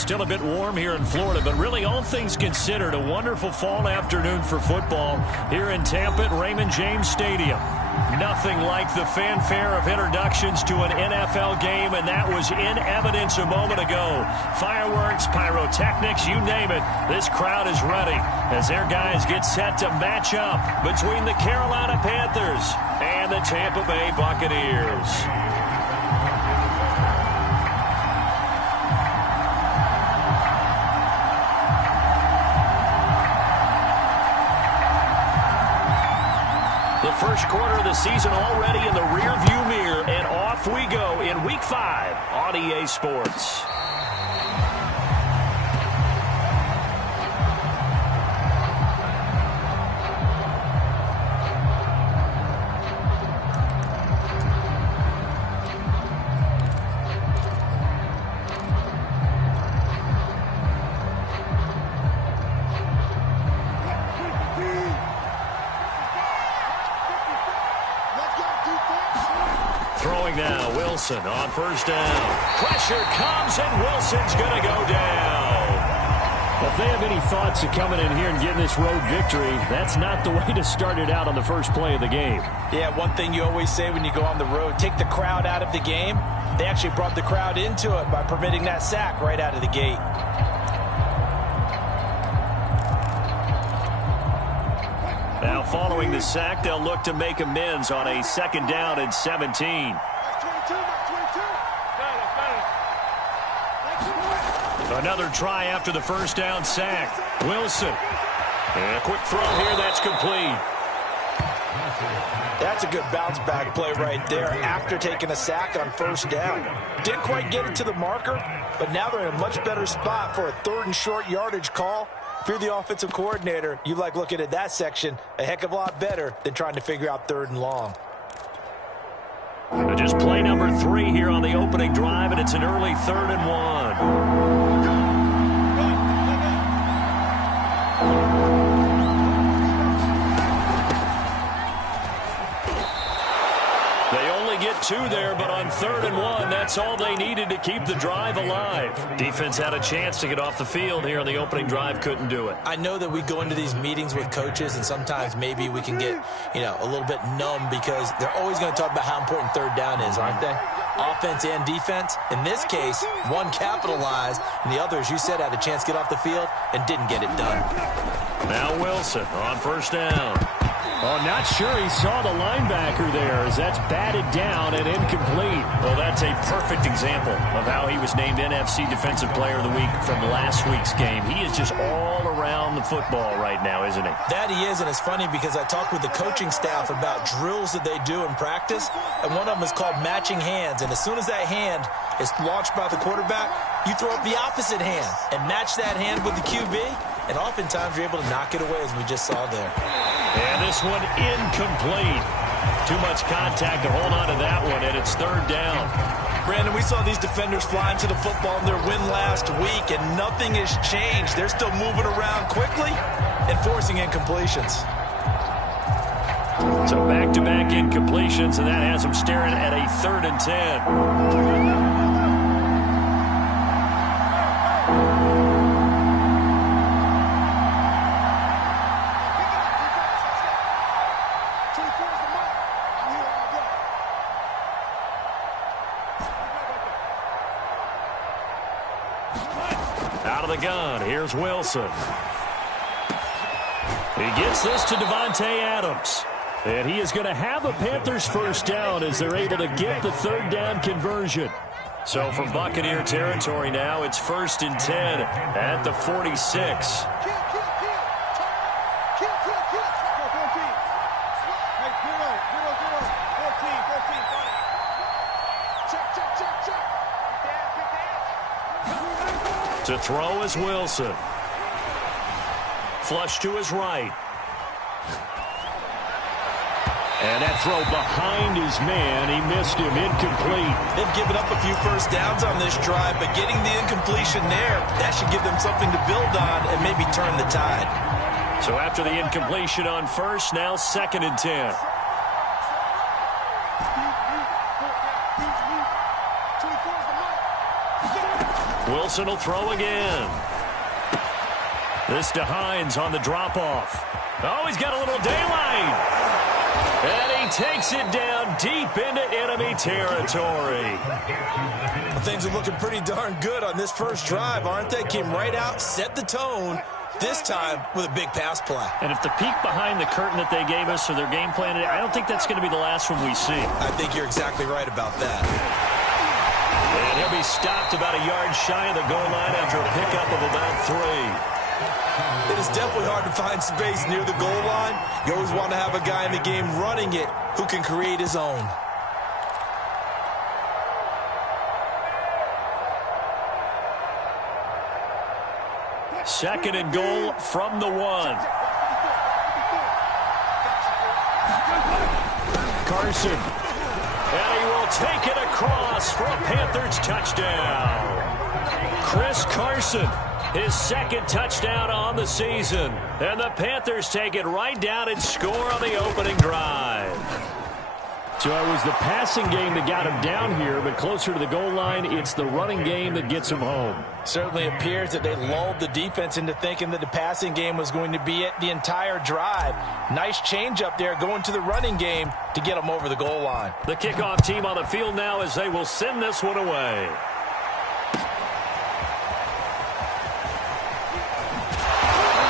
Still a bit warm here in Florida, but really all things considered, a wonderful fall afternoon for football here in Tampa at Raymond James Stadium. Nothing like the fanfare of introductions to an NFL game, and that was in evidence a moment ago. Fireworks, pyrotechnics, you name it. This crowd is ready as their guys get set to match up between the Carolina Panthers and the Tampa Bay Buccaneers. The first quarter of the season already in the rearview mirror, and off we go in Week 5 on EA Sports. On first down. Pressure comes, and Wilson's going to go down. If they have any thoughts of coming in here and getting this road victory, that's not the way to start it out on the first play of the game. Yeah, one thing you always say when you go on the road, take the crowd out of the game. They actually brought the crowd into it by permitting that sack right out of the gate. Now following the sack, they'll look to make amends on a second down and 17. Another try after the first down sack. Wilson. And a quick throw here, that's complete. That's a good bounce-back play right there after taking a sack on first down. Didn't quite get it to the marker, but now they're in a much better spot for a third and short yardage call. If you're the offensive coordinator, you like looking at that section a heck of a lot better than trying to figure out third and long. Just play number 3 here on the opening drive, and it's an early 3rd and 1. Get 2 there, but on 3rd and 1, that's all they needed to keep the drive alive. Defense had a chance to get off the field here on the opening drive, couldn't do it. I know that we go into these meetings with coaches, and sometimes maybe we can get, a little bit numb because they're always going to talk about how important third down is, aren't they? Offense and defense. In this case, one capitalized, and the other, as you said, had a chance to get off the field and didn't get it done. Now Wilson on first down. Oh, not sure he saw the linebacker there as that's batted down and incomplete. Well, that's a perfect example of how he was named NFC Defensive Player of the Week from last week's game. He is just all around the football right now, isn't he? That he is, and it's funny because I talked with the coaching staff about drills that they do in practice, and one of them is called matching hands. And as soon as that hand is launched by the quarterback, you throw up the opposite hand and match that hand with the QB, and oftentimes you're able to knock it away, as we just saw there. And this one incomplete. Too much contact to hold on to that one, and it's 3rd down. Brandon, we saw these defenders fly into the football in their win last week, and nothing has changed. They're still moving around quickly and forcing incompletions. So back-to-back incompletions, and that has them staring at a 3rd and 10. Out of the gun, here's Wilson. He gets this to Davante Adams. And he is going to have a Panthers first down as they're able to get the 3rd down conversion. So from Buccaneer territory now, it's 1st and 10 at the 46. To throw is Wilson. Flush to his right. And that throw behind his man, he missed him, incomplete. They've given up a few first downs on this drive, but getting the incompletion there, that should give them something to build on and maybe turn the tide. So after the incompletion on first, now 2nd and 10. Wilson will throw again. This to Hines on the drop-off. Oh, he's got a little daylight. And he takes it down deep into enemy territory. Things are looking pretty darn good on this first drive, aren't they? Came right out, set the tone, this time with a big pass play. And if the peek behind the curtain that they gave us or their game plan, I don't think that's going to be the last one we see. I think you're exactly right about that. And he'll be stopped about a yard shy of the goal line after a pickup of about 3. It is definitely hard to find space near the goal line. You always want to have a guy in the game running it who can create his own. Second and goal from the 1. Carson. And he will take it across for a Panthers touchdown. Chris Carson, his second touchdown on the season. And the Panthers take it right down and score on the opening drive. So it was the passing game that got him down here, but closer to the goal line, it's the running game that gets him home. Certainly appears that they lulled the defense into thinking that the passing game was going to be it the entire drive. Nice change up there going to the running game to get them over the goal line. The kickoff team on the field now as they will send this one away.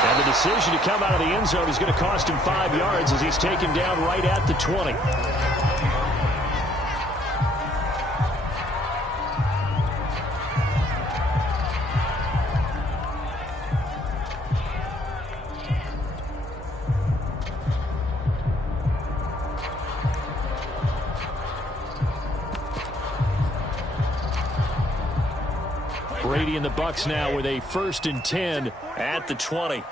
And the decision to come out of the end zone is going to cost him 5 yards as he's taken down right at the 20. Brady and the Bucs now with a 1st and 10 at the 20.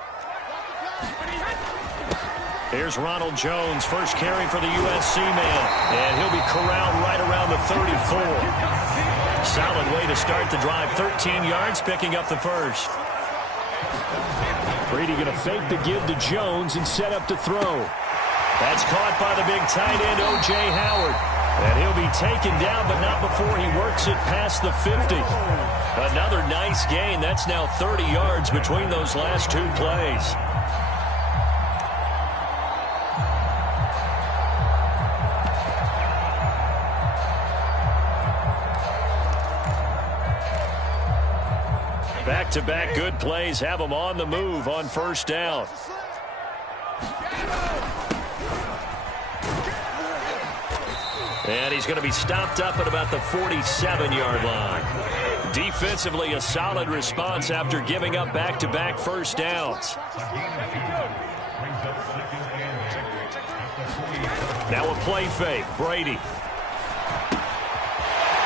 Here's Ronald Jones, first carry for the USC man, and he'll be corralled right around the 34. Solid way to start the drive, 13 yards, picking up the first. Brady going to fake the give to Jones and set up to throw. That's caught by the big tight end, O.J. Howard. And he'll be taken down, but not before he works it past the 50. Another nice gain. That's now 30 yards between those last 2 plays. Back-to-back good plays have them on the move on first down. And he's going to be stopped up at about the 47-yard line. Defensively, a solid response after giving up back-to-back first downs. Now a play fake. Brady.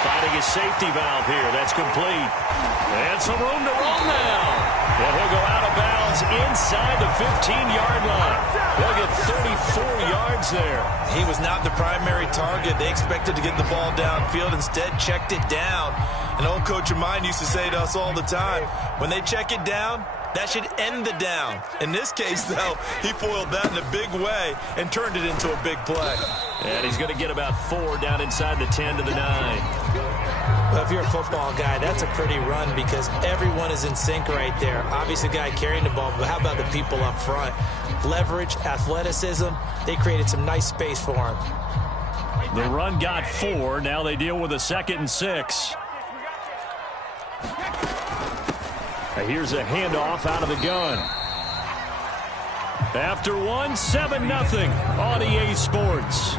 Finding his safety valve here. That's complete. And some room to roll now. And he'll go out of bounds inside the 15-yard line. They'll get 34 yards there. He was not the primary target. They expected to get the ball downfield. Instead, checked it down. An old coach of mine used to say to us all the time, when they check it down, that should end the down. In this case, though, he foiled that in a big way and turned it into a big play. And he's going to get about 4 down inside the 10 to the 9. Well, if you're a football guy, that's a pretty run because everyone is in sync right there. Obviously, the guy carrying the ball, but how about the people up front? Leverage, athleticism, they created some nice space for him. The run got 4. Now they deal with a 2nd and 6. Here's a handoff out of the gun. After 1, 7-0 on EA Sports.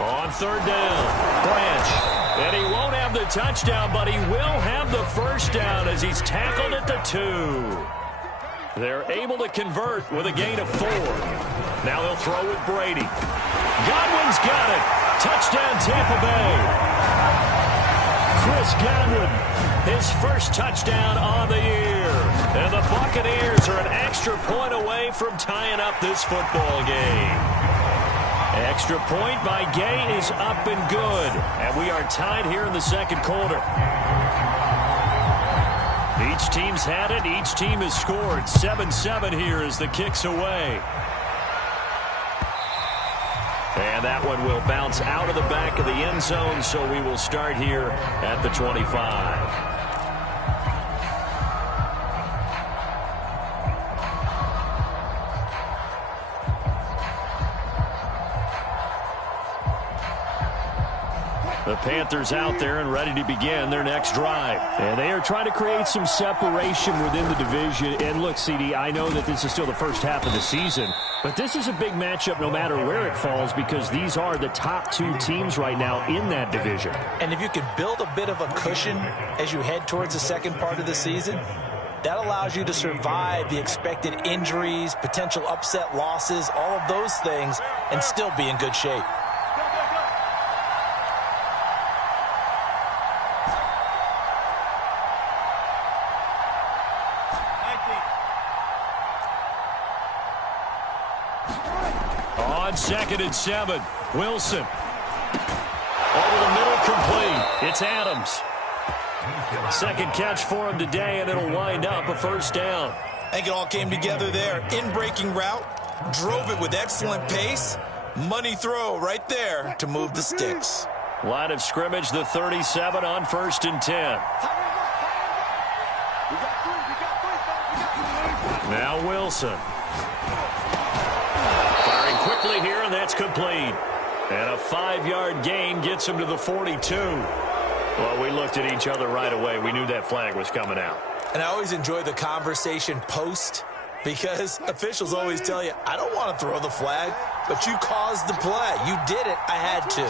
On 3rd down, Branch. And he won't have the touchdown, but he will have the first down as he's tackled at the 2. They're able to convert with a gain of 4. Now they'll throw with Brady. Godwin's got it. Touchdown, Tampa Bay. Chris Godwin, his first touchdown on the year. And the Buccaneers are an extra point away from tying up this football game. Extra point by Gay is up and good. And we are tied here in the 2nd quarter. Each team's had it. Each team has scored. 7-7 here as the kick's away. And that one will bounce out of the back of the end zone, so we will start here at the 25. The Panthers out there and ready to begin their next drive. And they are trying to create some separation within the division. And look, CD, I know that this is still the first half of the season, but this is a big matchup no matter where it falls because these are the top two teams right now in that division. And if you can build a bit of a cushion as you head towards the second part of the season, that allows you to survive the expected injuries, potential upset losses, all of those things, and still be in good shape. On 2nd and 7, Wilson. Over the middle, complete. It's Adams. Second catch for him today, and it'll wind up a first down. I think it all came together there. In-breaking route, drove it with excellent pace. Money throw right there to move the sticks. Line of scrimmage, the 37 on 1st and 10. Now Wilson. Firing quickly here, and that's complete. And a 5-yard gain gets him to the 42. Well, we looked at each other right away. We knew that flag was coming out. And I always enjoy the conversation post because officials always tell you, I don't want to throw the flag, but you caused the play. You did it. I had to.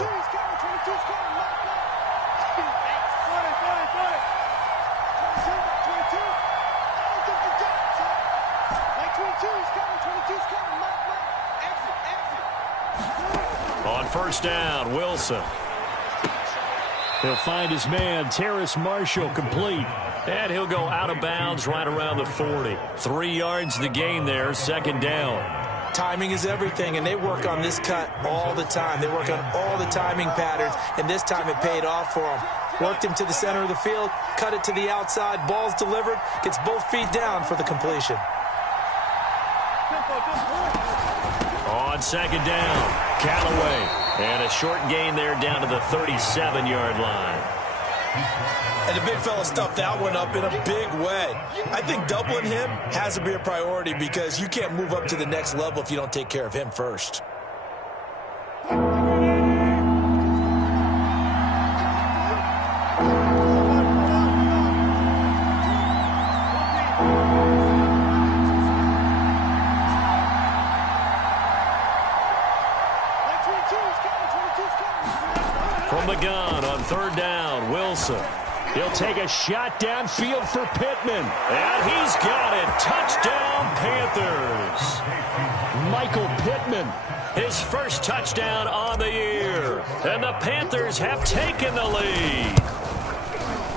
On 1st down, Wilson. He'll find his man, Terrace Marshall, complete. And he'll go out of bounds right around the 40. 3 yards the gain there, 2nd down. Timing is everything, and they work on this cut all the time. They work on all the timing patterns, and this time it paid off for him. Worked him to the center of the field, cut it to the outside, ball's delivered, gets both feet down for the completion. On 2nd down, Callaway. And a short gain there down to the 37-yard line. And the big fella stuffed that one up in a big way. I think doubling him has to be a priority because you can't move up to the next level if you don't take care of him first. From the gun on 3rd down, Wilson. He'll take a shot downfield for Pittman. And he's got it. Touchdown, Panthers. Michael Pittman. His first touchdown on the year. And the Panthers have taken the lead.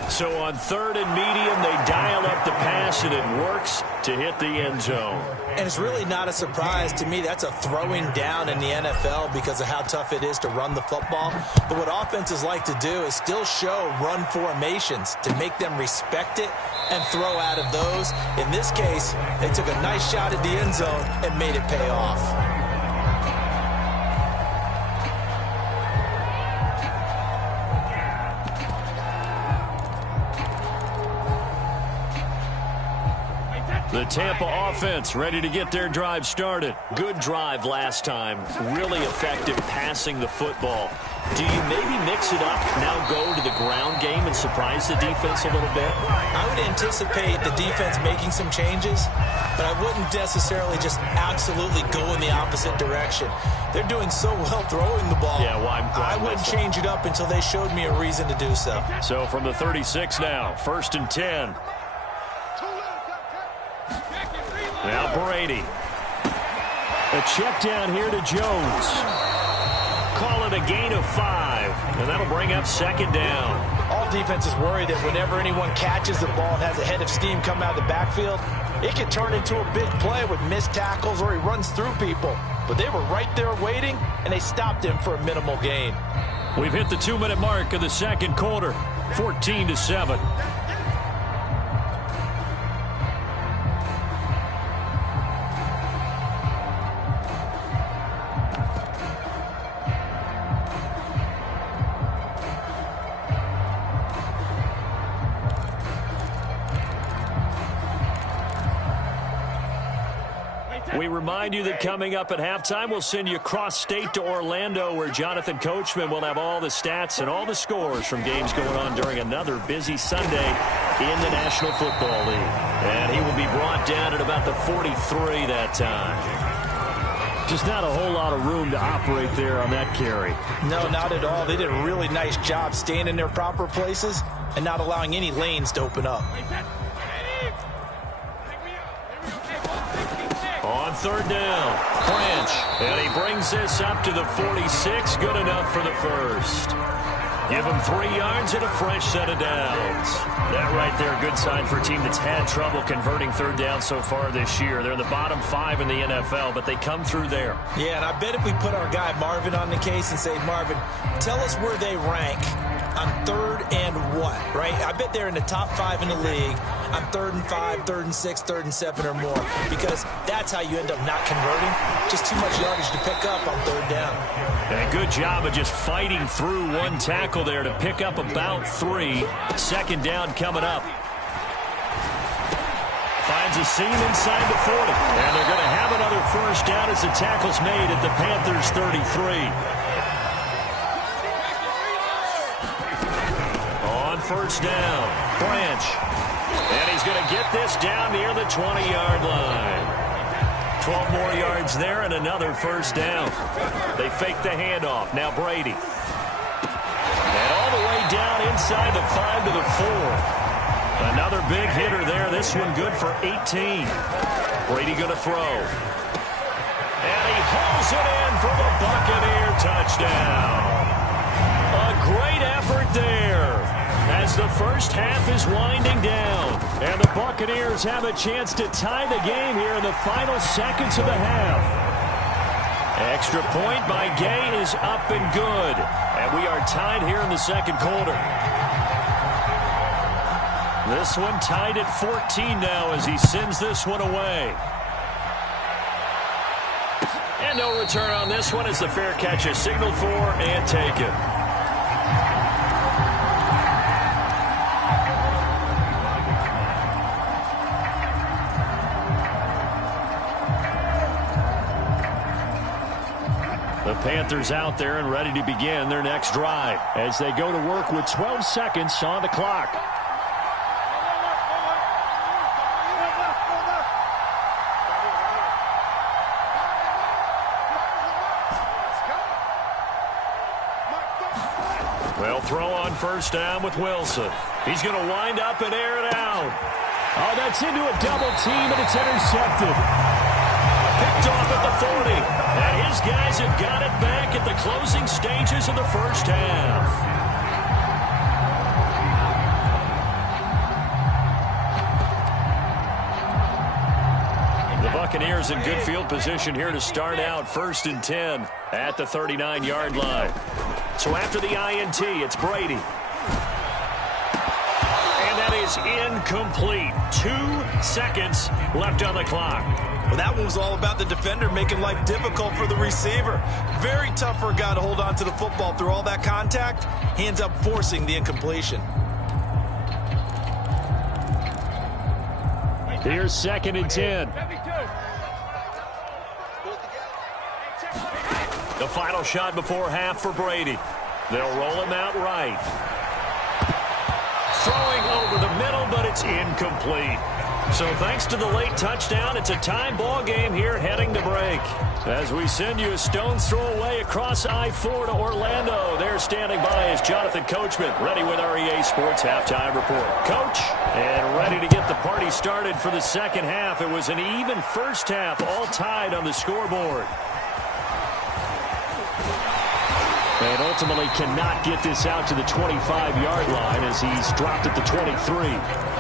So on 3rd and medium, they dial up the pass, and it works to hit the end zone. And it's really not a surprise to me. That's a throwing down in the NFL because of how tough it is to run the football. But what offenses like to do is still show run formations to make them respect it and throw out of those. In this case, they took a nice shot at the end zone and made it pay off. The Tampa offense ready to get their drive started. Good drive last time. Really effective passing the football. Do you maybe mix it up, now go to the ground game and surprise the defense a little bit? I would anticipate the defense making some changes, but I wouldn't necessarily just absolutely go in the opposite direction. They're doing so well throwing the ball. Yeah, well, I wouldn't change it up until they showed me a reason to do so. So from the 36 now, 1st and 10. Now Brady. A check down here to Jones. Call it a gain of 5, and that'll bring up 2nd down. All defenses worry that whenever anyone catches the ball and has a head of steam come out of the backfield, it can turn into a big play with missed tackles or he runs through people. But they were right there waiting, and they stopped him for a minimal gain. We've hit the 2-minute mark of the second quarter, 14-7. We remind you that coming up at halftime, we'll send you cross-state to Orlando, where Jonathan Coachman will have all the stats and all the scores from games going on during another busy Sunday in the National Football League. And he will be brought down at about the 43 that time. Just not a whole lot of room to operate there on that carry. No, not at all. They did a really nice job staying in their proper places and not allowing any lanes to open up. On third down, Branch, and he brings this up to the 46, good enough for the first. Give him 3 yards and a fresh set of downs. That right there, a good sign for a team that's had trouble converting third down so far this year. They're in the bottom 5 in the NFL, but they come through there. Yeah, and I bet if we put our guy Marvin on the case and say, Marvin, tell us where they rank on third and what, right? I bet they're in the top 5 in the league on 3rd and 5, 3rd and 6, 3rd and 7 or more, because that's how you end up not converting. Just too much yardage to pick up on third down. And a good job of just fighting through one tackle there to pick up about 3. Second down coming up. Finds a seam inside the 40. And they're going to have another first down as the tackle's made at the Panthers' 33. On first down, Branch. And he's going to get this down near the 20-yard line. 12 more yards there and another first down. They fake the handoff. Now Brady. And all the way down inside the 5 to the 4. Another big hitter there. This one good for 18. Brady going to throw. And he hauls it in for the Buccaneer touchdown. A great effort there as the first half is winding down. And the Buccaneers have a chance to tie the game here in the final seconds of the half. Extra point by Gay is up and good. And we are tied here in the second quarter. This one tied at 14 now as he sends this one away. And no return on this one as the fair catch is signaled for and taken. The Panthers out there and ready to begin their next drive as they go to work with 12 seconds on the clock. Well, throw on first down with Wilson. He's going to wind up and air it out. Oh, that's into a double team, and it's intercepted. Picked off at the 40. And his guys have got it back at the closing stages of the first half. The Buccaneers in good field position here to start out 1st and 10 at the 39-yard line. So after the INT, it's Brady. And that is incomplete. 2 seconds left on the clock. Well, that one was all about the defender making life difficult for the receiver. Very tough for a guy to hold on to the football through all that contact. He ends up forcing the incompletion. Here's 2nd and 10. The final shot before half for Brady. They'll roll him out right. Throwing over the middle, but it's incomplete. So thanks to the late touchdown, it's a tie ball game here heading to break. As we send you a stone's throw away across I-4 to Orlando. There standing by is Jonathan Coachman, ready with our EA Sports Halftime Report. Coach, and ready to get the party started for the second half. It was an even first half, all tied on the scoreboard. And ultimately cannot get this out to the 25-yard line as he's dropped at the 23.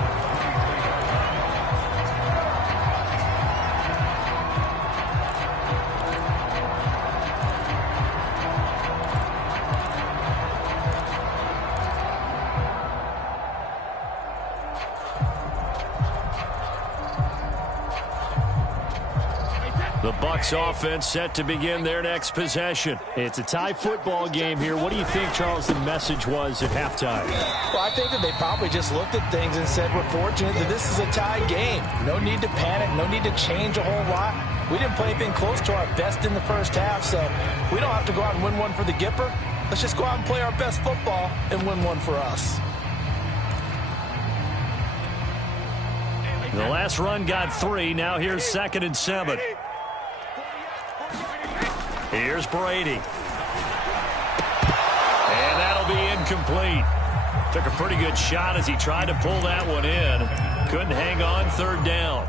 The Bucs offense set to begin their next possession. It's a tie football game here. What do you think, Charles, the message was at halftime? Well, I think that they probably just looked at things and said, we're fortunate that this is a tie game. No need to panic. No need to change a whole lot. We didn't play anything close to our best in the first half, so we don't have to go out and win one for the Gipper. Let's just go out and play our best football and win one for us. The last run got 3. Now here's 2nd and 7. Here's Brady. And that'll be incomplete. Took a pretty good shot as he tried to pull that one in. Couldn't hang on. 3rd down.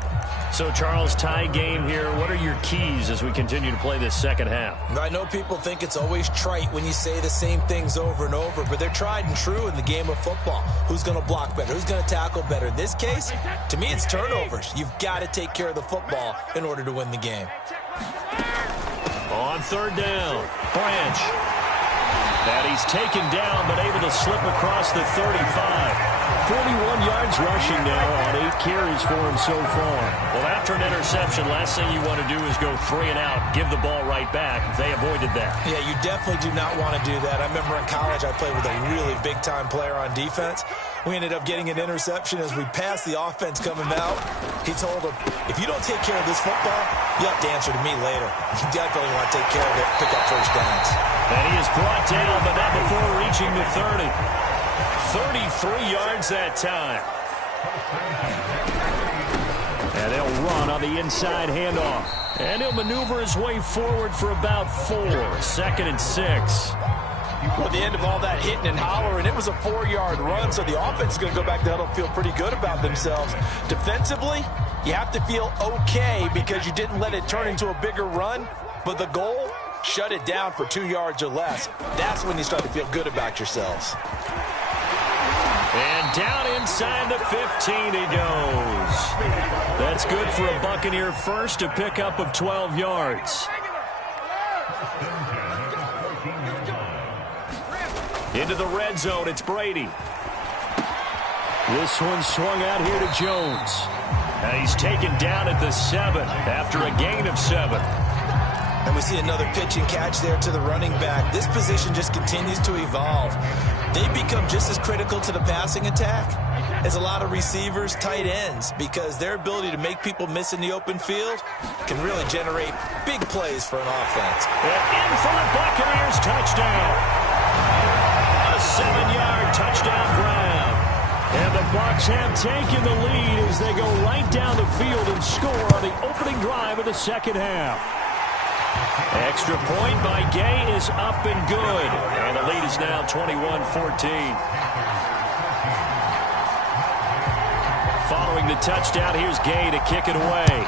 So, Charles, tie game here. What are your keys as we continue to play this second half? I know people think it's always trite when you say the same things over and over, but they're tried and true in the game of football. Who's going to block better? Who's going to tackle better? In this case, to me, it's turnovers. You've got to take care of the football in order to win the game. On 3rd down, Branch. And he's taken down, but able to slip across the 35. 41 yards rushing now on 8 carries for him so far. Well, after an interception, last thing you want to do is go 3 and out, give the ball right back. They avoided that. Yeah, you definitely do not want to do that. I remember in college I played with a really big-time player on defense. We ended up getting an interception as we passed the offense coming out. He told him, if you don't take care of this football, you have to answer to me later. You definitely want to take care of it, pick up first downs. And he is brought down, but not before reaching the 30. 33 yards that time. And they'll run on the inside handoff. And he'll maneuver his way forward for about 4. 2nd and 6. Well, at the end of all that hitting and hollering, it was a 4-yard run, so the offense is going to go back to huddle and feel pretty good about themselves. Defensively, you have to feel okay because you didn't let it turn into a bigger run, but the goal, shut it down for 2 yards or less. That's when you start to feel good about yourselves. And down inside the 15 he goes. That's good for a Buccaneer first, a pickup of 12 yards. Into the red zone, it's Brady. This one swung out here to Jones. And he's taken down at the 7 after a gain of 7. And we see another pitch and catch there to the running back. This position just continues to evolve. They become just as critical to the passing attack as a lot of receivers, tight ends, because their ability to make people miss in the open field can really generate big plays for an offense. And in for the Buccaneers, touchdown. A 7-yard touchdown grab. And the Bucs have taken the lead as they go right down the field and score on the opening drive of the second half. Extra point by Gay is up and good. And the lead is now 21-14. Following the touchdown, here's Gay to kick it away.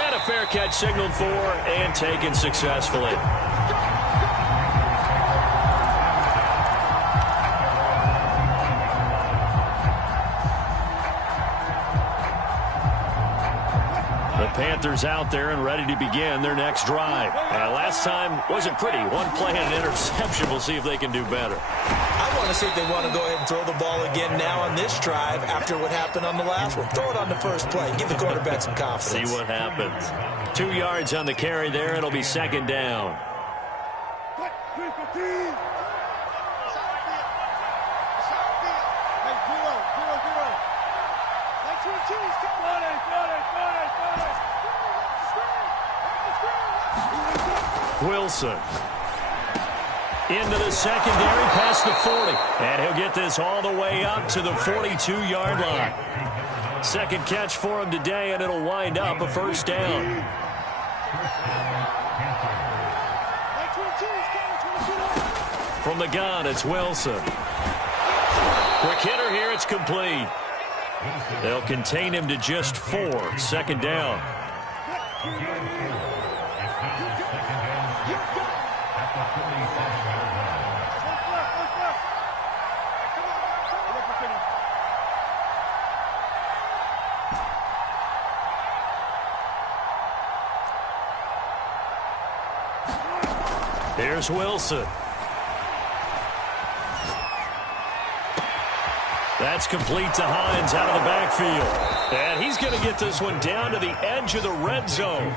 And a fair catch signaled for and taken successfully. Panthers out there and ready to begin their next drive. Last time wasn't pretty. One play and an interception. We'll see if they can do better. I want to see if they want to go ahead and throw the ball again now on this drive after what happened on the last one. Throw it on the first play. Give the quarterback some confidence. See what happens. 2 yards on the carry there. It'll be 2nd down. Wilson into the secondary past the 40. And he'll get this all the way up to the 42-yard line. Second catch for him today, and it'll wind up a first down. From the gun, it's Wilson. Quick hitter here, it's complete. They'll contain him to just 4. 2nd down. Here's Wilson. That's complete to Hines out of the backfield. And he's going to get this one down to the edge of the red zone.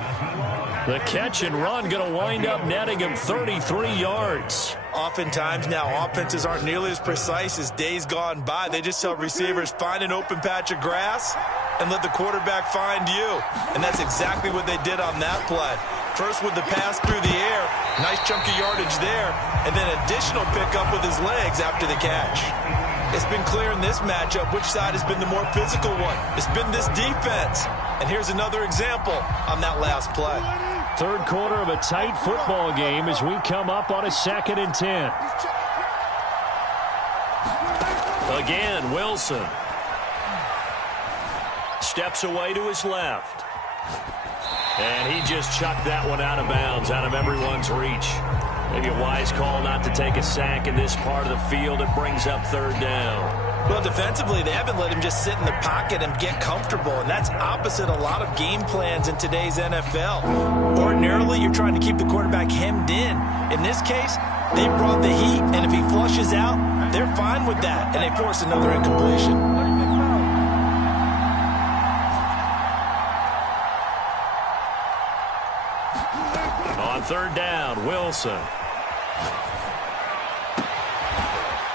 The catch and run going to wind up netting him 33 yards. Oftentimes now, offenses aren't nearly as precise as days gone by. They just tell receivers, find an open patch of grass and let the quarterback find you. And that's exactly what they did on that play. First with the pass through the air, nice chunk of yardage there, and then additional pickup with his legs after the catch. It's been clear in this matchup which side has been the more physical one. It's been this defense. And here's another example on that last play. Third quarter of a tight football game as we come up on a 2nd and 10. Again, Wilson. Steps away to his left. And he just chucked that one out of bounds, out of everyone's reach. Maybe a wise call not to take a sack in this part of the field. It brings up 3rd down. Well, defensively, they haven't let him just sit in the pocket and get comfortable, and that's opposite a lot of game plans in today's NFL. Ordinarily, you're trying to keep the quarterback hemmed in. In this case, they brought the heat, and if he flushes out, they're fine with that, and they force another incompletion. On 3rd down, Wilson.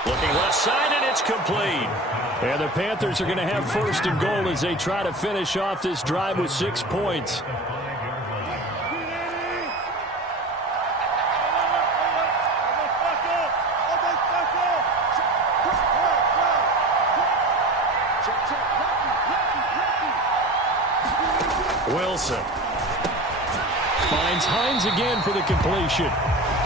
Looking left side, and it's complete. And the Panthers are going to have 1st and goal as they try to finish off this drive with 6 points. Wilson. Finds Hines again for the completion.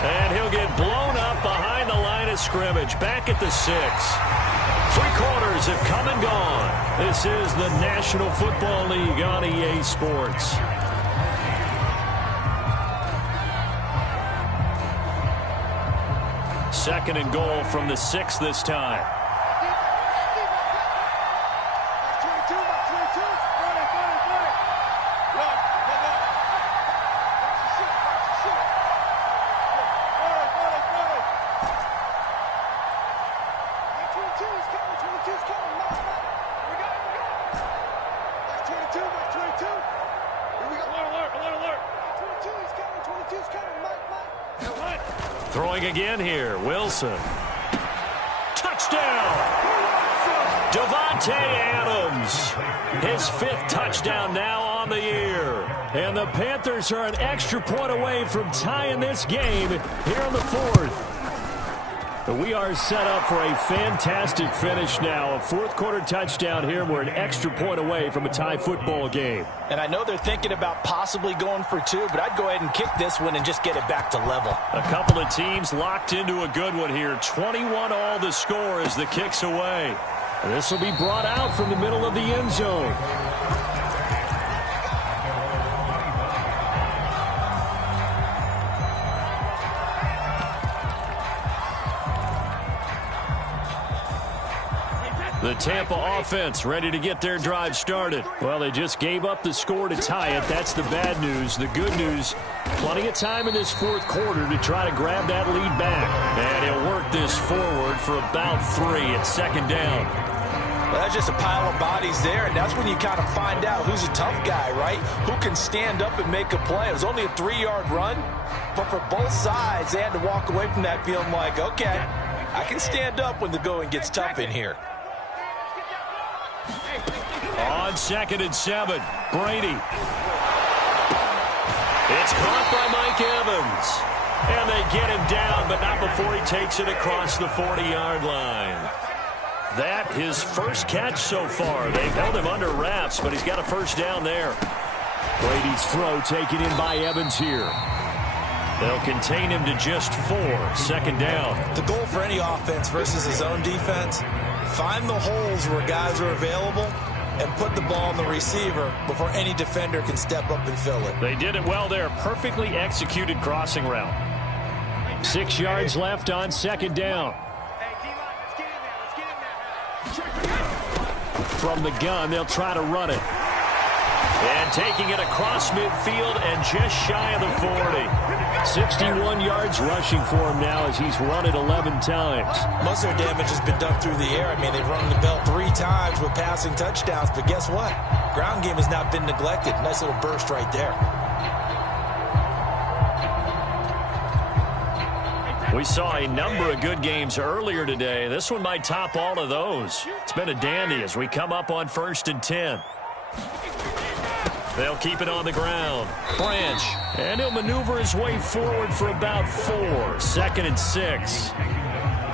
And he'll get blown up behind the line of scrimmage. Back at the 6. 3 quarters have come and gone. This is the National Football League on EA Sports. Second and goal from the 6 this time. Throwing again here, Wilson. Touchdown! Davante Adams. His 5th touchdown now on the year. And the Panthers are an extra point away from tying this game here in the 4th. We are set up for a fantastic finish now. A 4th quarter touchdown here. We're an extra point away from a tie football game. And I know they're thinking about possibly going for 2, but I'd go ahead and kick this one and just get it back to level. A couple of teams locked into a good one here. 21-all the score as the kick's away. This will be brought out from the middle of the end zone. The Tampa offense ready to get their drive started. Well, they just gave up the score to tie it. That's the bad news. The good news, plenty of time in this 4th quarter to try to grab that lead back. And he'll work this forward for about 3 at 2nd down. Well, that's just a pile of bodies there, and that's when you kind of find out who's a tough guy, right? Who can stand up and make a play. It was only a 3-yard run, but for both sides, they had to walk away from that feeling like, okay, I can stand up when the going gets tough in here. On 2nd and 7, Brady. It's caught by Mike Evans. And they get him down, but not before he takes it across the 40-yard line. That his first catch so far. They've held him under wraps, but he's got a 1st down there. Brady's throw taken in by Evans here. They'll contain him to just 4, 2nd down. The goal for any offense versus his own defense, find the holes where guys are available and put the ball on the receiver before any defender can step up and fill it. They did it well there. Perfectly executed crossing route. 6 yards left on 2nd down. From the gun, they'll try to run it. And taking it across midfield and just shy of the 40. 61 yards rushing for him now as he's run it 11 times. Most of their damage has been done through the air. I mean, they've rung the bell 3 times with passing touchdowns, but guess what? Ground game has not been neglected. Nice little burst right there. We saw a number of good games earlier today. This one might top all of those. It's been a dandy as we come up on 1st and 10. They'll keep it on the ground. Branch. And he'll maneuver his way forward for about 4. 2nd and 6.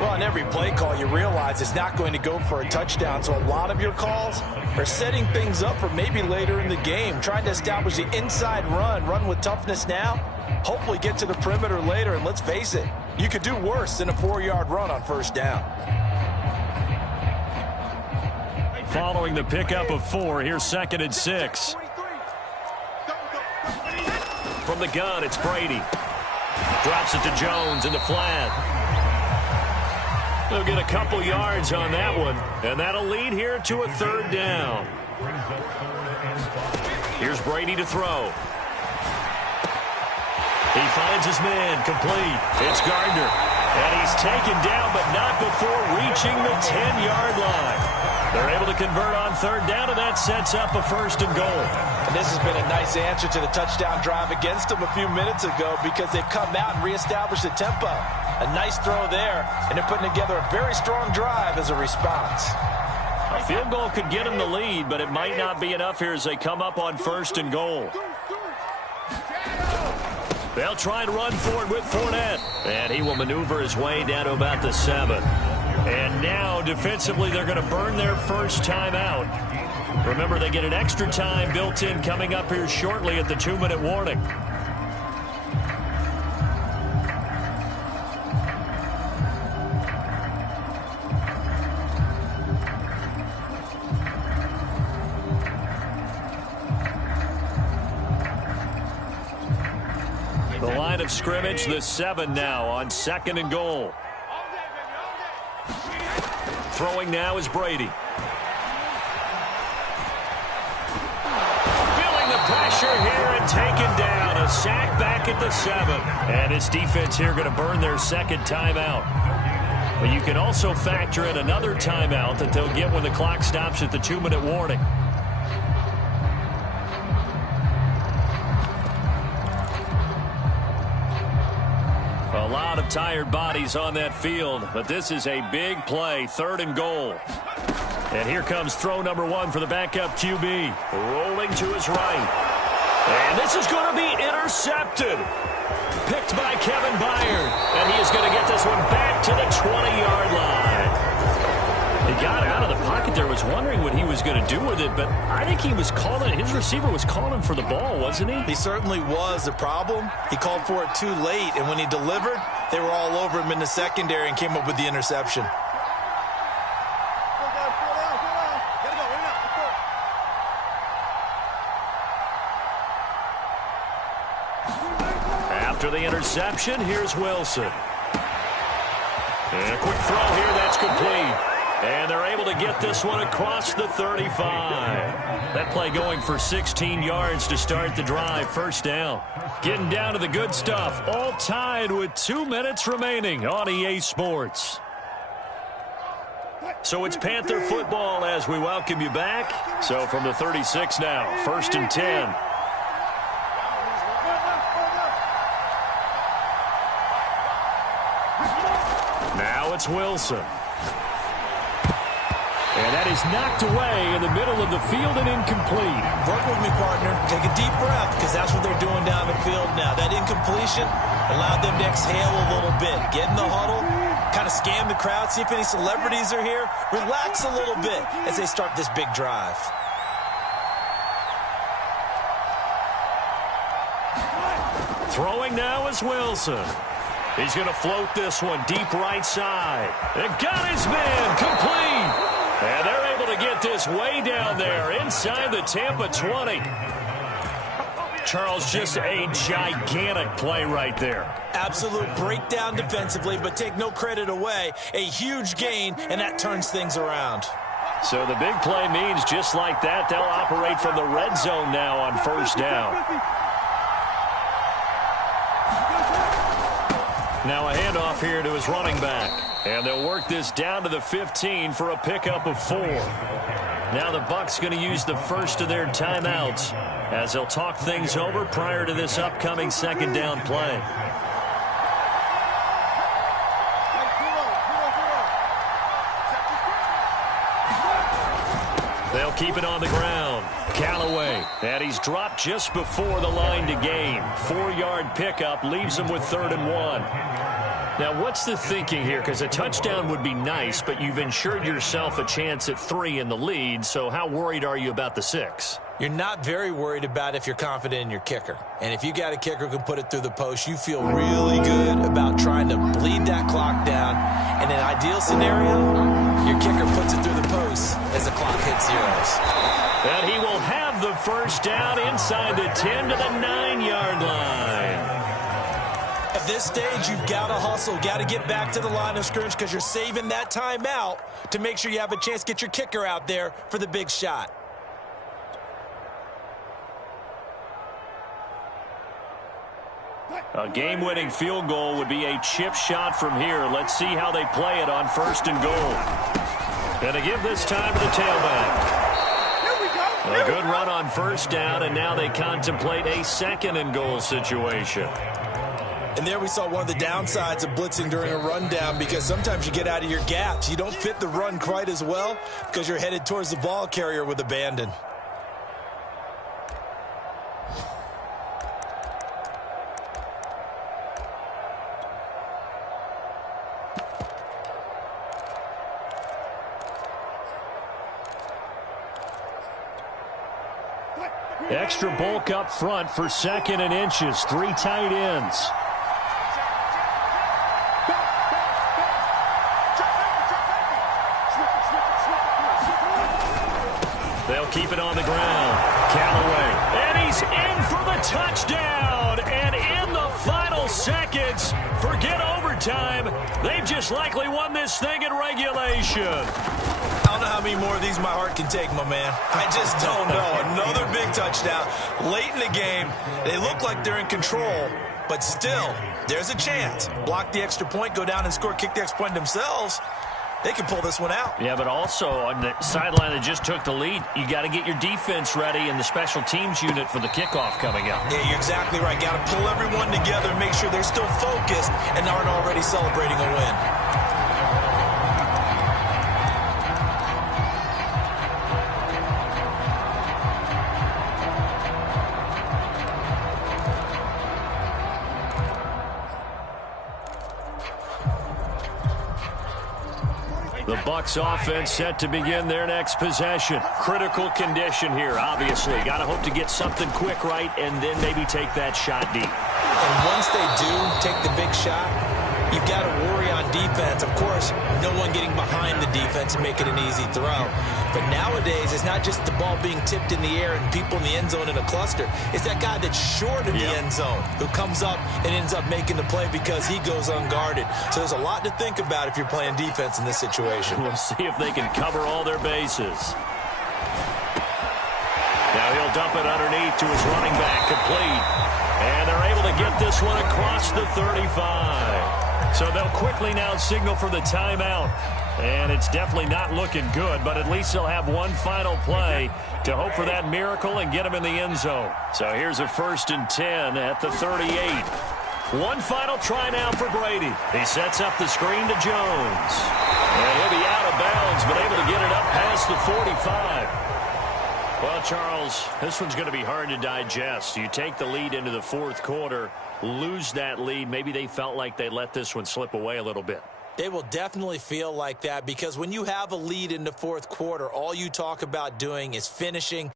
Well, on every play call, you realize it's not going to go for a touchdown. So a lot of your calls are setting things up for maybe later in the game, trying to establish the inside run with toughness now, hopefully get to the perimeter later. And let's face it, you could do worse than a 4-yard run on 1st down. Following the pickup of 4, here's 2nd and 6. From the gun, it's Brady. Drops it to Jones in the flat. They'll get a couple yards on that one, and that'll lead here to a 3rd down. Here's Brady to throw. He finds his man, complete. It's Gardner, and he's taken down, but not before reaching the 10-yard line. They're able to convert on 3rd down, and that sets up a 1st and goal. And this has been a nice answer to the touchdown drive against them a few minutes ago because they've come out and reestablished the tempo. A nice throw there, and they're putting together a very strong drive as a response. A field goal could get them the lead, but it might not be enough here as they come up on 1st and goal. They'll try and run forward with Fournette. And he will maneuver his way down to about the 7. And now, defensively, they're going to burn their first time out. Remember, they get an extra time built in coming up here shortly at the 2-minute warning. The line of scrimmage, the 7 now on 2nd and goal. Throwing now is Brady. Feeling the pressure here and taken down. A sack back at the 7. And his defense here going to burn their 2nd timeout. But you can also factor in another timeout that they'll get when the clock stops at the 2-minute warning. A lot of tired bodies on that field, but this is a big play, 3rd and goal. And here comes throw number 1 for the backup QB. Rolling to his right. And this is going to be intercepted. Picked by Kevin Byard. And he is going to get this one back to the 20-yard line. He got out of the pocket there, was wondering what he was going to do with it, but I think he was calling, his receiver was calling for the ball, wasn't he? He certainly was. The problem, he called for it too late, and when he delivered, they were all over him in the secondary and came up with the interception. After the interception, here's Wilson. And a quick throw here, that's complete. And they're able to get this one across the 35. That play going for 16 yards to start the drive. 1st down. Getting down to the good stuff. All tied with 2 minutes remaining on EA Sports. So it's Panther football as we welcome you back. So from the 36 now, 1st and 10. Now it's Wilson. And that is knocked away in the middle of the field and incomplete. Work with me, partner. Take a deep breath because that's what they're doing down the field now. That incompletion allowed them to exhale a little bit. Get in the huddle, kind of scan the crowd, see if any celebrities are here. Relax a little bit as they start this big drive. Throwing now is Wilson. He's going to float this one deep right side. And got his man complete. And they're able to get this way down there inside the Tampa 20. Charles, just a gigantic play right there. Absolute breakdown defensively, but take no credit away. A huge gain, and that turns things around. So the big play means just like that, they'll operate from the red zone now on first down. Now a handoff here to his running back. And they'll work this down to the 15 for a pickup of 4. Now the Bucs going to use the first of their timeouts as they'll talk things over prior to this upcoming second down play. They'll keep it on the ground. Callaway, and he's dropped just before the line to gain. 4-yard pickup leaves him with 3rd and 1. Now, what's the thinking here? Because a touchdown would be nice, but you've ensured yourself a chance at 3 in the lead, so how worried are you about the 6? You're not very worried about if you're confident in your kicker. And if you got a kicker who can put it through the post, you feel really good about trying to bleed that clock down. In an ideal scenario, your kicker puts it through the post as the clock hits zeros. And he will have the first down inside the 10 to the 9-yard line. At this stage, you've got to hustle, got to get back to the line of scrimmage because you're saving that timeout to make sure you have a chance to get your kicker out there for the big shot. A game-winning field goal would be a chip shot from here. Let's see how they play it on 1st and goal. And to give this time to the tailback. A good run on 1st down, and now they contemplate a 2nd and goal situation. And there we saw one of the downsides of blitzing during a rundown because sometimes you get out of your gaps. You don't fit the run quite as well because you're headed towards the ball carrier with abandon. Extra bulk up front for 2nd and inches. 3 tight ends. They'll keep it on the ground. Callaway. And he's in for the touchdown. And in the final seconds, forget overtime. They've just likely won this thing in regulation. I don't know how many more of these my heart can take, my man. I just don't know. Another big touchdown. Late in the game, they look like they're in control, but still, there's a chance. Block the extra point, go down and score, kick the extra point themselves. They can pull this one out. Yeah, but also on the sideline that just took the lead, you got to get your defense ready and the special teams unit for the kickoff coming up. Yeah, you're exactly right. Got to pull everyone together and make sure they're still focused and aren't already celebrating a win. The Bucs offense set to begin their next possession. Critical condition here, obviously. Got to hope to get something quick right and then maybe take that shot deep. And once they do take the big shot, you've got to worry on defense. Of course, no one getting behind the defense and making an easy throw. But nowadays, it's not just the ball being tipped in the air and people in the end zone in a cluster. It's that guy that's short in the end zone who comes up and ends up making the play because he goes unguarded. So there's a lot to think about if you're playing defense in this situation. We'll see if they can cover all their bases. Now he'll dump it underneath to his running back, complete. And they're able to get this one across the 35. So they'll quickly now signal for the timeout. And it's definitely not looking good, but at least they'll have one final play to hope for that miracle and get them in the end zone. So here's a 1st and 10 at the 38. One final try now for Brady. He sets up the screen to Jones. And he'll be out of bounds, but able to get it up past the 45. Well, Charles, this one's going to be hard to digest. You take the lead into the 4th quarter, lose that lead. Maybe they felt like they let this one slip away a little bit. They will definitely feel like that because when you have a lead in the 4th quarter, all you talk about doing is finishing